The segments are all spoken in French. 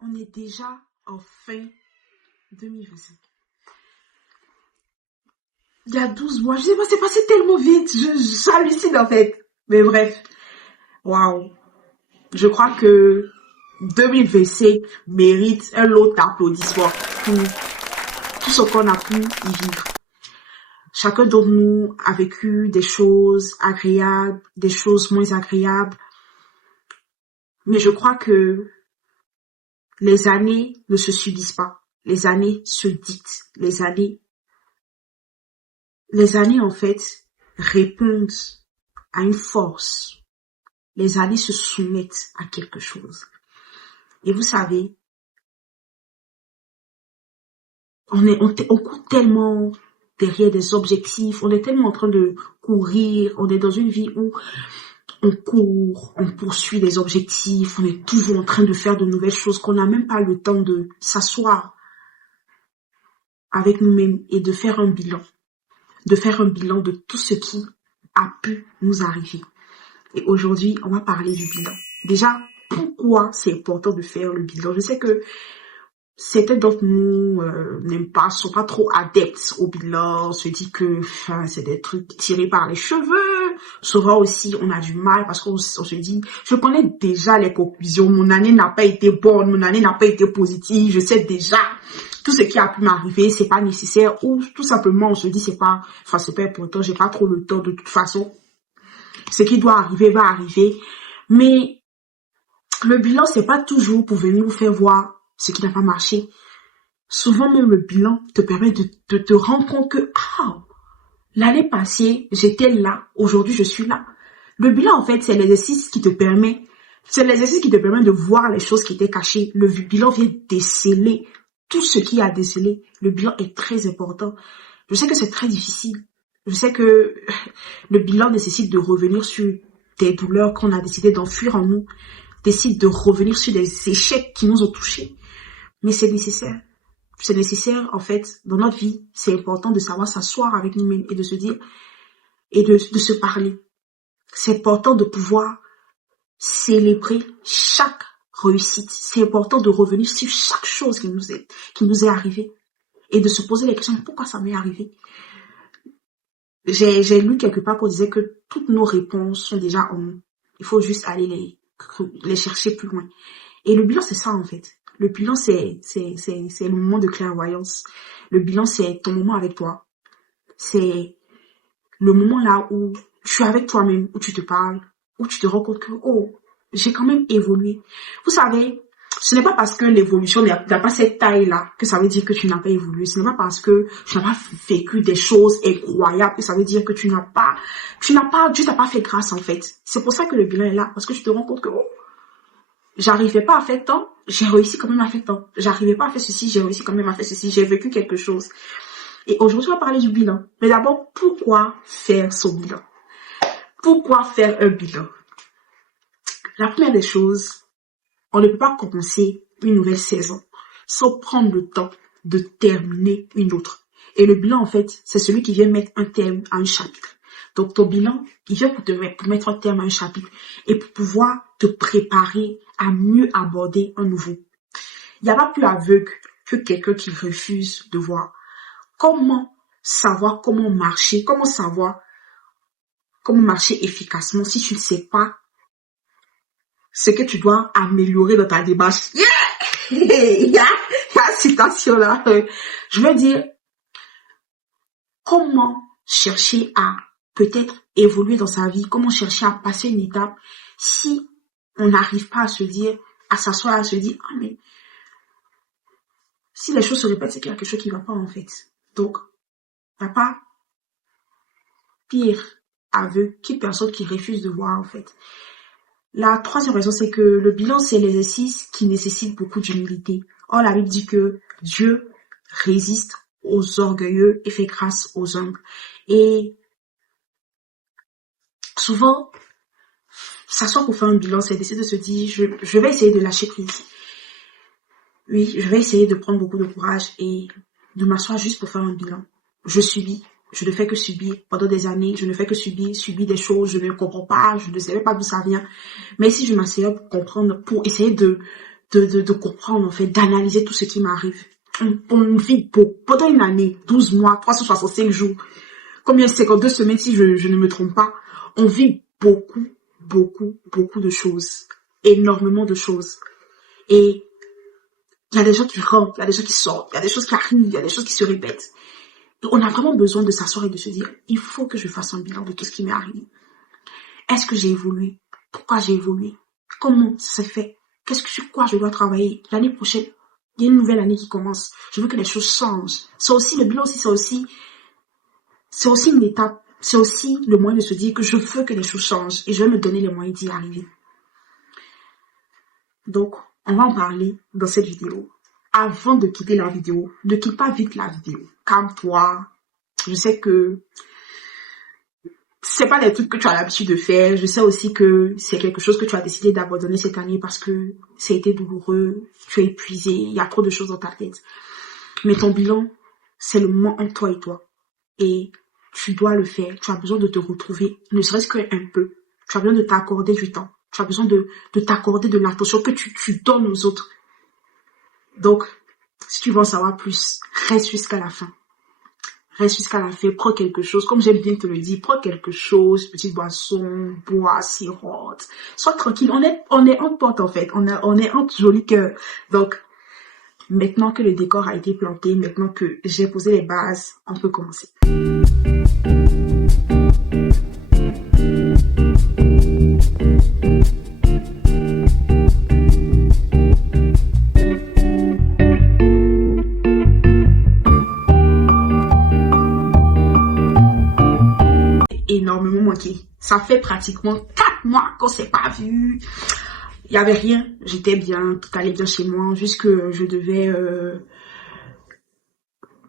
On est déjà en fin 2025. Il y a 12 mois, je sais pas, c'est passé tellement vite. J'hallucine en fait. Mais bref, waouh. Je crois que 2025 mérite un lot d'applaudissements pour tout ce qu'on a pu y vivre. Chacun d'entre nous a vécu des choses agréables, des choses moins agréables. Mais je crois que les années ne se subissent pas. Les années se dictent. Les années, en fait, répondent à une force. Les années se soumettent à quelque chose. Et vous savez, on court tellement derrière des objectifs, on est tellement en train de courir, on est dans une vie où on court, on poursuit des objectifs, on est toujours en train de faire de nouvelles choses qu'on n'a même pas le temps de s'asseoir avec nous-mêmes et de faire un bilan de tout ce qui a pu nous arriver. Et aujourd'hui, on va parler du bilan. Déjà, pourquoi c'est important de faire le bilan? Je sais que certains d'entre nous sont pas trop adeptes au bilan, se dit que c'est des trucs tirés par les cheveux. Souvent aussi, on a du mal parce qu'on se dit, je connais déjà les conclusions, mon année n'a pas été bonne, mon année n'a pas été positive, je sais déjà tout ce qui a pu m'arriver, c'est pas nécessaire, ou tout simplement on se dit c'est pas important, j'ai pas trop le temps de toute façon. Ce qui doit arriver va arriver, mais le bilan c'est pas toujours pour venir vous faire voir ce qui n'a pas marché. Souvent même le bilan te permet de te rendre compte que l'année passée j'étais là, aujourd'hui je suis là. Le bilan en fait c'est l'exercice qui te permet de voir les choses qui étaient cachées. Le bilan vient déceler tout ce qui a décelé. Le bilan est très important. Je sais que c'est très difficile. Je sais que le bilan nécessite de revenir sur des douleurs qu'on a décidé d'enfuir en nous, décide de revenir sur des échecs qui nous ont touchés. Mais c'est nécessaire. C'est nécessaire, en fait, dans notre vie. C'est important de savoir s'asseoir avec nous-mêmes et de se dire, et de se parler. C'est important de pouvoir célébrer chaque réussite. C'est important de revenir sur chaque chose qui nous est arrivée et de se poser la question, pourquoi ça m'est arrivé? J'ai lu quelque part qu'on disait que toutes nos réponses sont déjà en nous. Il faut juste aller les chercher plus loin. Et le bilan, c'est ça, en fait. Le bilan, c'est le moment de clairvoyance. Le bilan, c'est ton moment avec toi. C'est le moment là où tu es avec toi-même, où tu te parles, où tu te rends compte que, j'ai quand même évolué. Vous savez, ce n'est pas parce que l'évolution n'a pas cette taille-là que ça veut dire que tu n'as pas évolué. Ce n'est pas parce que tu n'as pas vécu des choses incroyables que ça veut dire que Dieu t'a pas fait grâce, en fait. C'est pour ça que le bilan est là, parce que tu te rends compte que, j'arrivais pas à faire tant, j'ai réussi quand même à faire tant. J'arrivais pas à faire ceci, j'ai réussi quand même à faire ceci. J'ai vécu quelque chose. Et aujourd'hui, on va parler du bilan. Mais d'abord, pourquoi faire son bilan? Pourquoi faire un bilan? La première des choses, on ne peut pas commencer une nouvelle saison sans prendre le temps de terminer une autre. Et le bilan, en fait, c'est celui qui vient mettre un terme à un chapitre. Donc, ton bilan, il vient pour mettre un terme à un chapitre et pour pouvoir te préparer à mieux aborder un nouveau. Il n'y a pas plus aveugle que quelqu'un qui refuse de voir. Comment savoir comment marcher efficacement si tu ne sais pas ce que tu dois améliorer dans ta démarche. Yeah! Il y a citation là. Je veux dire, comment chercher à peut-être évoluer dans sa vie, comment chercher à passer une étape si on n'arrive pas à se dire, à s'asseoir, à se dire, mais si les choses se répètent, c'est qu'il y a quelque chose qui ne va pas en fait. Donc, il n'y a pas pire aveu qu'une personne qui refuse de voir en fait. La troisième raison, c'est que le bilan, c'est l'exercice qui nécessite beaucoup d'humilité. Or, la Bible dit que Dieu résiste aux orgueilleux et fait grâce aux humbles. Et souvent, s'asseoir pour faire un bilan, c'est d'essayer de se dire, je vais essayer de lâcher prise. Oui, je vais essayer de prendre beaucoup de courage et de m'asseoir juste pour faire un bilan. Je subis. Je ne fais que subir. Pendant des années, je ne fais que subir des choses, je ne comprends pas, je ne sais pas d'où ça vient. Mais si je m'asseyais pour comprendre, pour essayer de de comprendre, en fait, d'analyser tout ce qui m'arrive. On vit pendant une année, 12 mois, 365 jours, combien c'est, 52 semaines si je ne me trompe pas, on vit beaucoup de choses. Énormément de choses. Et il y a des gens qui rentrent, il y a des gens qui sortent, il y a des choses qui arrivent, il y a des choses qui se répètent. Donc, on a vraiment besoin de s'asseoir et de se dire, il faut que je fasse un bilan de tout ce qui m'est arrivé. Est-ce que j'ai évolué? Pourquoi j'ai évolué? Comment ça s'est fait? Sur quoi je dois travailler? L'année prochaine, il y a une nouvelle année qui commence. Je veux que les choses changent. C'est aussi, le bilan aussi, c'est aussi une étape. C'est aussi le moyen de se dire que je veux que les choses changent et je vais me donner les moyens d'y arriver. Donc, on va en parler dans cette vidéo. Avant de quitter la vidéo, ne quitte pas vite la vidéo. Calme-toi. Je sais que c'est pas des trucs que tu as l'habitude de faire. Je sais aussi que c'est quelque chose que tu as décidé d'abandonner cette année parce que ça a été douloureux, tu es épuisé, il y a trop de choses dans ta tête. Mais ton bilan, c'est le moment entre toi et toi. Et tu dois le faire. Tu as besoin de te retrouver, ne serait-ce qu'un peu. Tu as besoin de t'accorder du temps. Tu as besoin de t'accorder de l'attention que tu donnes aux autres. Donc, si tu veux en savoir plus, reste jusqu'à la fin. Reste jusqu'à la fin, prends quelque chose. Comme j'aime bien te le dire, prends quelque chose, petite boisson, bois, sirote. Sois tranquille. On est en pote, en fait. On est en joli cœur. Donc, maintenant que le décor a été planté, maintenant que j'ai posé les bases, on peut commencer. Énormément manqué. Ça fait pratiquement 4 mois qu'on s'est pas vu. Il y avait rien. J'étais bien, tout allait bien chez moi. Juste que je devais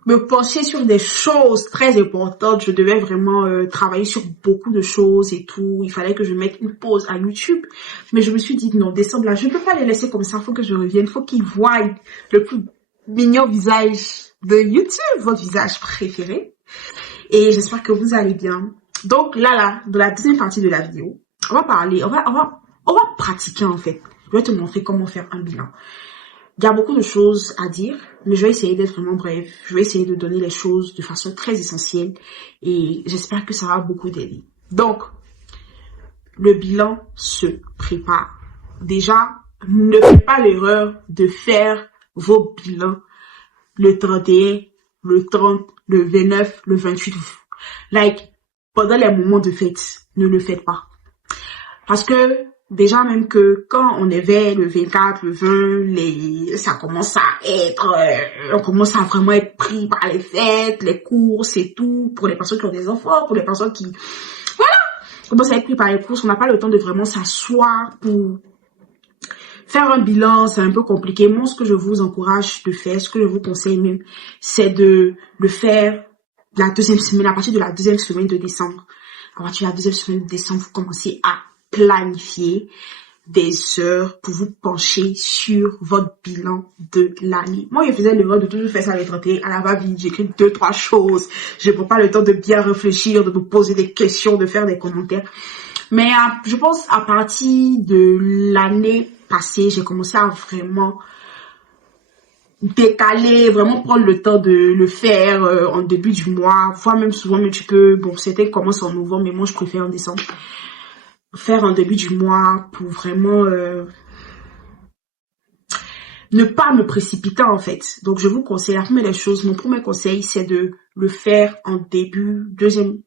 me pencher sur des choses très importantes. Je devais vraiment travailler sur beaucoup de choses et tout. Il fallait que je mette une pause à YouTube. Mais je me suis dit non, décembre là, je ne peux pas les laisser comme ça. Faut que je revienne. Faut qu'ils voient le plus mignon visage de YouTube, votre visage préféré. Et j'espère que vous allez bien. Donc là, dans la deuxième partie de la vidéo, on va parler, on va pratiquer en fait. Je vais te montrer comment faire un bilan. Il y a beaucoup de choses à dire, mais je vais essayer d'être vraiment bref. Je vais essayer de donner les choses de façon très essentielle et j'espère que ça va beaucoup t'aider. Donc, le bilan se prépare. Déjà, ne faites pas l'erreur de faire vos bilans le 31, le 30, le 29, le 28. Pendant les moments de fête, ne le faites pas. Parce que, déjà même que quand on est vers le 24, le 20, ça commence à être, on commence à vraiment être pris par les fêtes, les courses et tout, pour les personnes qui ont des enfants, pour les personnes qui, voilà, on commence à être pris par les courses, on n'a pas le temps de vraiment s'asseoir pour faire un bilan, c'est un peu compliqué. Moi, ce que je vous encourage de faire, ce que je vous conseille même, c'est de le faire la deuxième semaine, à partir de la deuxième semaine de décembre. À partir de la deuxième semaine de décembre, vous commencez à planifier des heures pour vous pencher sur votre bilan de l'année. Moi, je faisais l'erreur de toujours faire ça les 31 à la va-vite. J'écris 2-3 choses. Je prends pas le temps de bien réfléchir, de me poser des questions, de faire des commentaires. Mais je pense à partir de l'année passée, j'ai commencé à vraiment décaler, vraiment prendre le temps de le faire en début du mois, voire même souvent un petit peu, bon, certains commencent en novembre, mais moi je préfère en décembre, faire en début du mois pour vraiment ne pas me précipiter en fait. Donc je vous conseille, la première des choses, mon premier conseil, c'est de le faire en de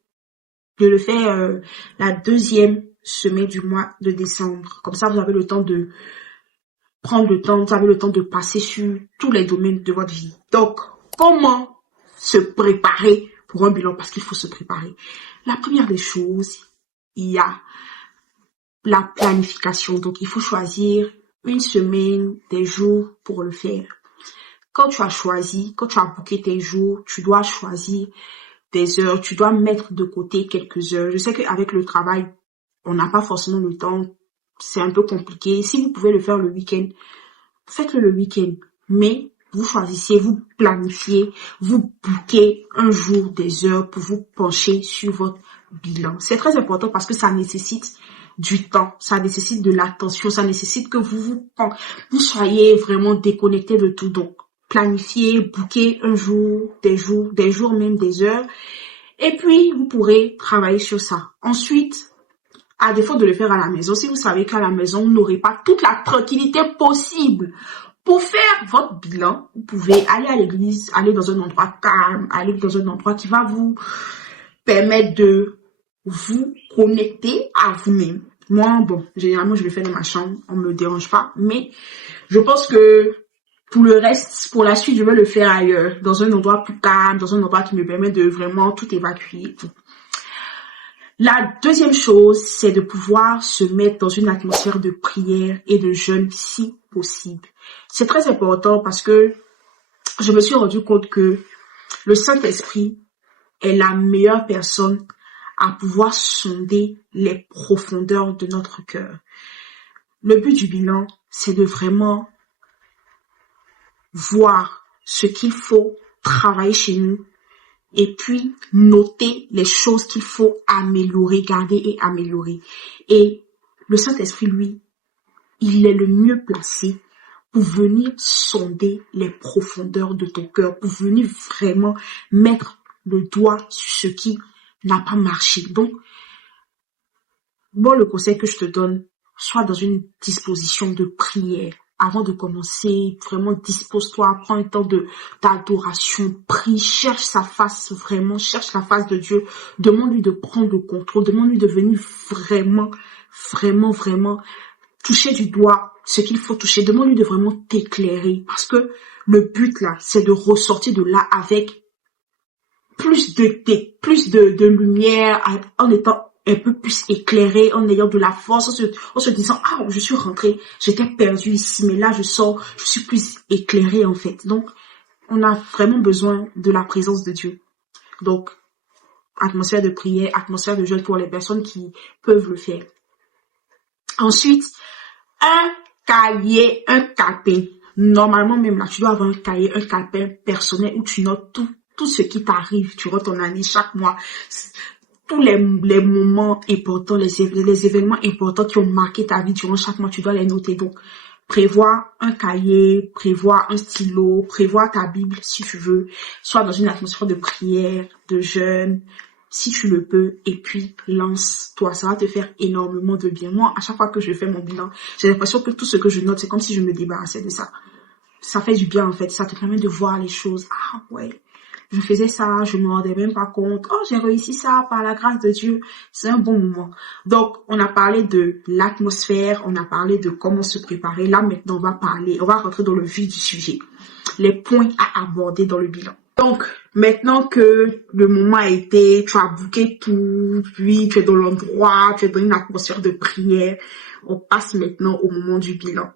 le faire la deuxième semaine du mois de décembre. Comme ça, vous avez le temps de prendre le temps, vous avez le temps de passer sur tous les domaines de votre vie. Donc, comment se préparer pour un bilan? Parce qu'il faut se préparer. La première des choses, il y a la planification. Donc, il faut choisir une semaine, des jours pour le faire. Quand tu as booké tes jours, tu dois choisir des heures, tu dois mettre de côté quelques heures. Je sais qu'avec le travail, on n'a pas forcément le temps. C'est un peu compliqué. Si vous pouvez le faire le week-end, faites-le le week-end. Mais vous choisissez, vous planifiez, vous bookez un jour, des heures pour vous pencher sur votre bilan. C'est très important parce que ça nécessite du temps, ça nécessite de l'attention, ça nécessite que vous soyez vraiment déconnecté de tout. Donc, planifiez, booker un jour, des jours, même des heures. Et puis, vous pourrez travailler sur ça. Ensuite, à défaut de le faire à la maison, si vous savez qu'à la maison, vous n'aurez pas toute la tranquillité possible pour faire votre bilan, vous pouvez aller à l'église, aller dans un endroit calme, aller dans un endroit qui va vous permettre de vous connecter à vous-même. Moi, bon, généralement, je le fais dans ma chambre, on me dérange pas, mais je pense que pour le reste, pour la suite, je vais le faire ailleurs, dans un endroit plus calme, dans un endroit qui me permet de vraiment tout évacuer. La deuxième chose, c'est de pouvoir se mettre dans une atmosphère de prière et de jeûne si possible. C'est très important parce que je me suis rendu compte que le Saint-Esprit est la meilleure personne à pouvoir sonder les profondeurs de notre cœur. Le but du bilan, c'est de vraiment voir ce qu'il faut travailler chez nous et puis noter les choses qu'il faut améliorer, garder et améliorer. Et le Saint-Esprit, lui, il est le mieux placé pour venir sonder les profondeurs de ton cœur, pour venir vraiment mettre le doigt sur ce qui n'a pas marché. Donc, bon, le conseil que je te donne, sois dans une disposition de prière. Avant de commencer, vraiment dispose-toi, prends un temps d'adoration, prie, cherche sa face vraiment, cherche la face de Dieu, demande-lui de prendre le contrôle, demande-lui de venir vraiment toucher du doigt ce qu'il faut toucher, demande-lui de vraiment t'éclairer, parce que le but là, c'est de ressortir de là avec plus de lumière, en étant un peu plus éclairé, en ayant de la force, en se disant, ah, je suis rentré, j'étais perdu ici, mais là je sors, je suis plus éclairé en fait. Donc, on a vraiment besoin de la présence de Dieu. Donc, atmosphère de prière, atmosphère de jeûne pour les personnes qui peuvent le faire. Ensuite, un cahier, un calepin. Normalement même là, tu dois avoir un cahier, un calepin personnel où tu notes tout ce qui t'arrive durant ton année, chaque mois. Tous les moments importants, les événements importants qui ont marqué ta vie durant chaque mois, tu dois les noter. Donc, prévois un cahier, prévois un stylo, prévois ta Bible si tu veux, sois dans une atmosphère de prière, de jeûne, si tu le peux, et puis lance-toi. Ça va te faire énormément de bien. Moi, à chaque fois que je fais mon bilan, j'ai l'impression que tout ce que je note, c'est comme si je me débarrassais de ça. Ça fait du bien en fait, ça te permet de voir les choses. Ah ouais, je faisais ça, je me rendais même pas compte. Oh, j'ai réussi ça par la grâce de Dieu. C'est un bon moment. Donc, on a parlé de l'atmosphère, on a parlé de comment se préparer. Là, maintenant, on va rentrer dans le vif du sujet. Les points à aborder dans le bilan. Donc, maintenant que le moment a été, tu as booké tout, puis tu es dans l'endroit, tu es dans une atmosphère de prière, on passe maintenant au moment du bilan.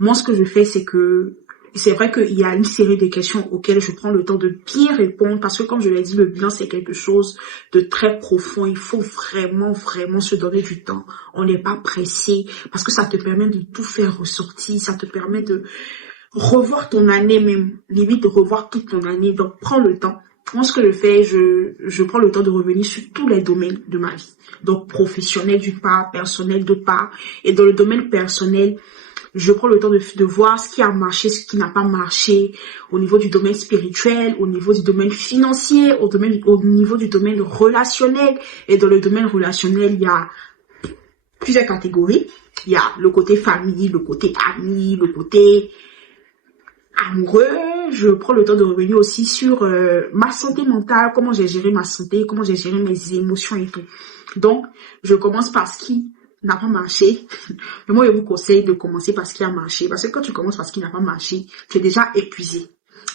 Moi, ce que je fais, c'est que c'est vrai qu'il y a une série de questions auxquelles je prends le temps de bien répondre parce que comme je l'ai dit, le bilan c'est quelque chose de très profond. Il faut vraiment se donner du temps. On n'est pas pressé parce que ça te permet de tout faire ressortir. Ça te permet de revoir ton année même, limite de revoir toute ton année. Donc prends le temps. Moi ce que je fais, je prends le temps de revenir sur tous les domaines de ma vie. Donc professionnel d'une part, personnel d'autre part. Et dans le domaine personnel, je prends le temps de voir ce qui a marché, ce qui n'a pas marché au niveau du domaine spirituel, au niveau du domaine financier, au niveau du domaine relationnel. Et dans le domaine relationnel, il y a plusieurs catégories. Il y a le côté famille, le côté ami, le côté amoureux. Je prends le temps de revenir aussi sur ma santé mentale, comment j'ai géré ma santé, comment j'ai géré mes émotions et tout. Donc, je commence par ce qui n'a pas marché. Mais moi, je vous conseille de commencer par ce qui a marché. Parce que quand tu commences par ce qui n'a pas marché, tu es déjà épuisé.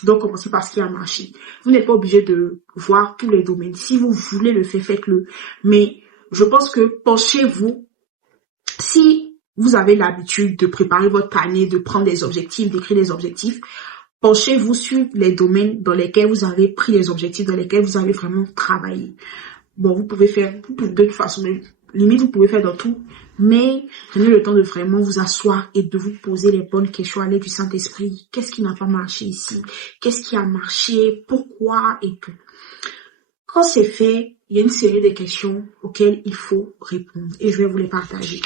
Donc, commencez par ce qui a marché. Vous n'êtes pas obligé de voir tous les domaines. Si vous voulez le faire, faites-le. Mais je pense que penchez-vous. Si vous avez l'habitude de préparer votre année, de prendre des objectifs, d'écrire des objectifs, penchez-vous sur les domaines dans lesquels vous avez pris les objectifs, dans lesquels vous avez vraiment travaillé. Bon, vous pouvez faire de toute façon, limite vous pouvez faire dans tout, mais prenez le temps de vraiment vous asseoir et de vous poser les bonnes questions à l'aide du Saint-Esprit. Qu'est-ce qui n'a pas marché ici? Qu'est-ce qui a marché? Pourquoi? Et tout. Quand c'est fait, il y a une série de questions auxquelles il faut répondre et je vais vous les partager.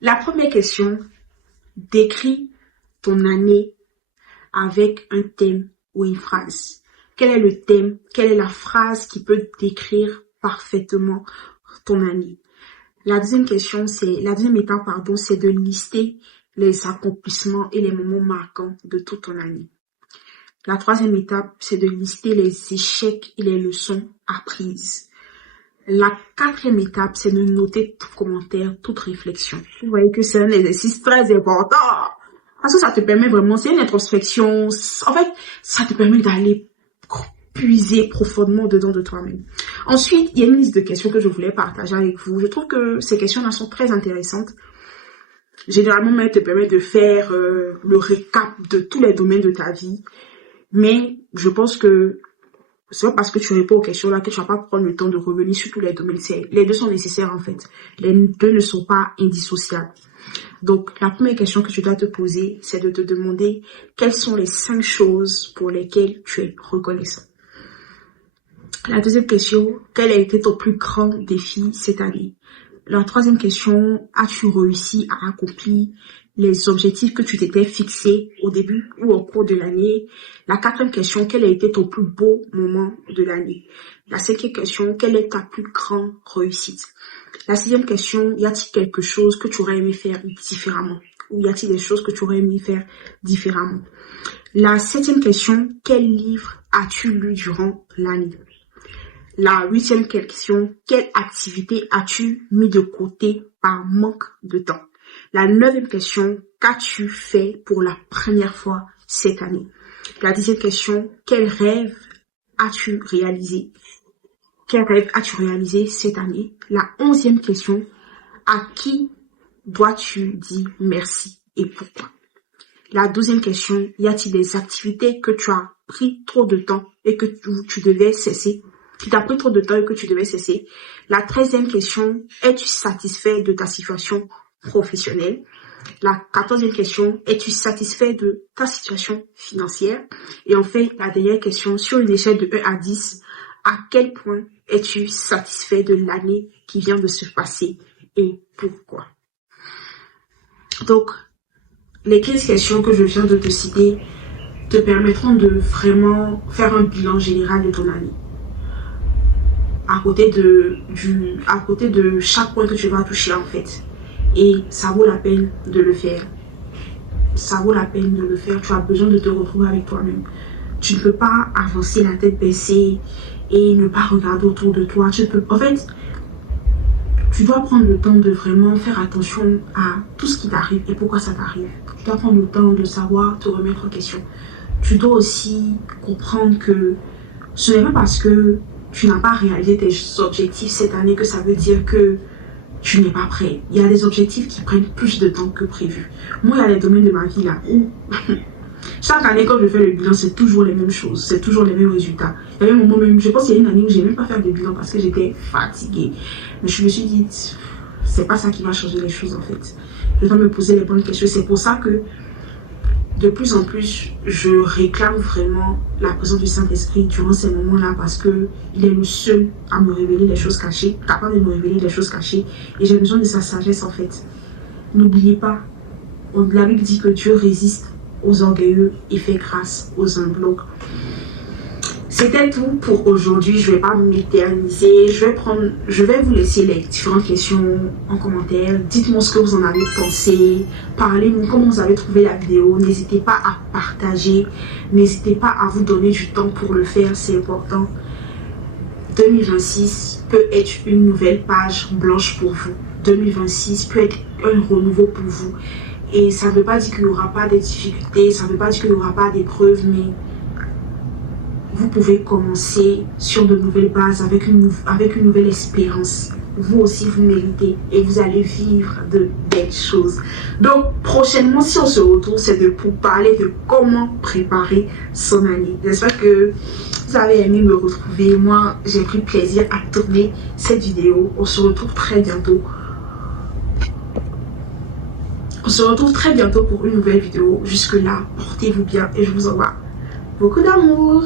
La première question, décris ton année avec un thème ou une phrase. Quel est le thème? Quelle est la phrase qui peut décrire parfaitement ton année? La deuxième étape, c'est de lister les accomplissements et les moments marquants de toute ton année. La troisième étape, c'est de lister les échecs et les leçons apprises. La quatrième étape, c'est de noter tout commentaire, toute réflexion. Vous voyez que c'est un exercice très important. Parce que ça te permet vraiment, c'est une introspection. En fait, ça te permet d'aller puiser profondément dedans de toi-même. Ensuite, il y a une liste de questions que je voulais partager avec vous. Je trouve que ces questions-là sont très intéressantes. Généralement, elles te permettent de faire le récap de tous les domaines de ta vie. Mais je pense que c'est pas parce que tu réponds aux questions-là que tu vas pas prendre le temps de revenir sur tous les domaines. Les deux sont nécessaires en fait. Les deux ne sont pas indissociables. Donc, la première question que tu dois te poser, c'est de te demander quelles sont les 5 choses pour lesquelles tu es reconnaissant. La deuxième question, quel a été ton plus grand défi cette année? La troisième question, as-tu réussi à accomplir les objectifs que tu t'étais fixés au début ou au cours de l'année? La quatrième question, quel a été ton plus beau moment de l'année? La cinquième question, quelle est ta plus grande réussite? La sixième question, y a-t-il quelque chose que tu aurais aimé faire différemment? Ou y a-t-il des choses que tu aurais aimé faire différemment? La septième question, quel livre as-tu lu durant l'année? La huitième question, quelle activité as-tu mis de côté par manque de temps? La neuvième question, qu'as-tu fait pour la première fois cette année? La dixième question, quel rêve as-tu réalisé? Quel rêve as-tu réalisé cette année? La 11e question, à qui dois-tu dire merci et pourquoi? La 12e question, y a-t-il des activités que tu as pris trop de temps et que tu devais cesser? Qui t'a pris trop de temps et que tu devais cesser. La 13e question, es-tu satisfait de ta situation professionnelle? La 14e question, es-tu satisfait de ta situation financière? Et enfin, la dernière question, sur une échelle de 1 à 10, à quel point es-tu satisfait de l'année qui vient de se passer et pourquoi? Donc, les 15 questions que je viens de te citer te permettront de vraiment faire un bilan général de ton année. À côté de chaque point que tu vas toucher en fait. Et ça vaut la peine de le faire. Ça vaut la peine de le faire. Tu as besoin de te retrouver avec toi-même. Tu ne peux pas avancer la tête baissée et ne pas regarder autour de toi. En fait, tu dois prendre le temps de vraiment faire attention à tout ce qui t'arrive et pourquoi ça t'arrive. Tu dois prendre le temps de savoir te remettre en question. Tu dois aussi comprendre que ce n'est pas parce que tu n'as pas réalisé tes objectifs cette année que ça veut dire que tu n'es pas prêt. Il y a des objectifs qui prennent plus de temps que prévu. Moi, il y a des domaines de ma vie là où chaque année quand je fais le bilan, c'est toujours les mêmes choses, c'est toujours les mêmes résultats. Il y a un moment même, je pense qu'il y a une année où j'ai même pas fait de bilan parce que j'étais fatiguée. Mais je me suis dit, c'est pas ça qui va changer les choses en fait. Je dois me poser les bonnes questions. C'est pour ça que de plus en plus, je réclame vraiment la présence du Saint-Esprit durant ces moments-là parce que il est le seul à me révéler les choses cachées, capable de me révéler les choses cachées. Et j'ai besoin de sa sagesse en fait. N'oubliez pas, la Bible dit que Dieu résiste aux orgueilleux et fait grâce aux humbles. C'était tout pour aujourd'hui. Je ne vais pas m'éterniser. Je vais vous laisser les différentes questions en commentaire. Dites-moi ce que vous en avez pensé. Parlez-moi comment vous avez trouvé la vidéo. N'hésitez pas à partager. N'hésitez pas à vous donner du temps pour le faire. C'est important. 2026 peut être une nouvelle page blanche pour vous. 2026 peut être un renouveau pour vous. Et ça ne veut pas dire qu'il n'y aura pas de difficultés. Ça ne veut pas dire qu'il n'y aura pas d'épreuves. Mais vous pouvez commencer sur de nouvelles bases avec une nouvelle espérance. Vous aussi, vous méritez et vous allez vivre de belles choses. Donc, prochainement, si on se retrouve, c'est pour parler de comment préparer son année. J'espère que vous avez aimé me retrouver. Moi, j'ai pris plaisir à tourner cette vidéo. On se retrouve très bientôt. On se retrouve très bientôt pour une nouvelle vidéo. Jusque-là, portez-vous bien et je vous envoie beaucoup d'amour.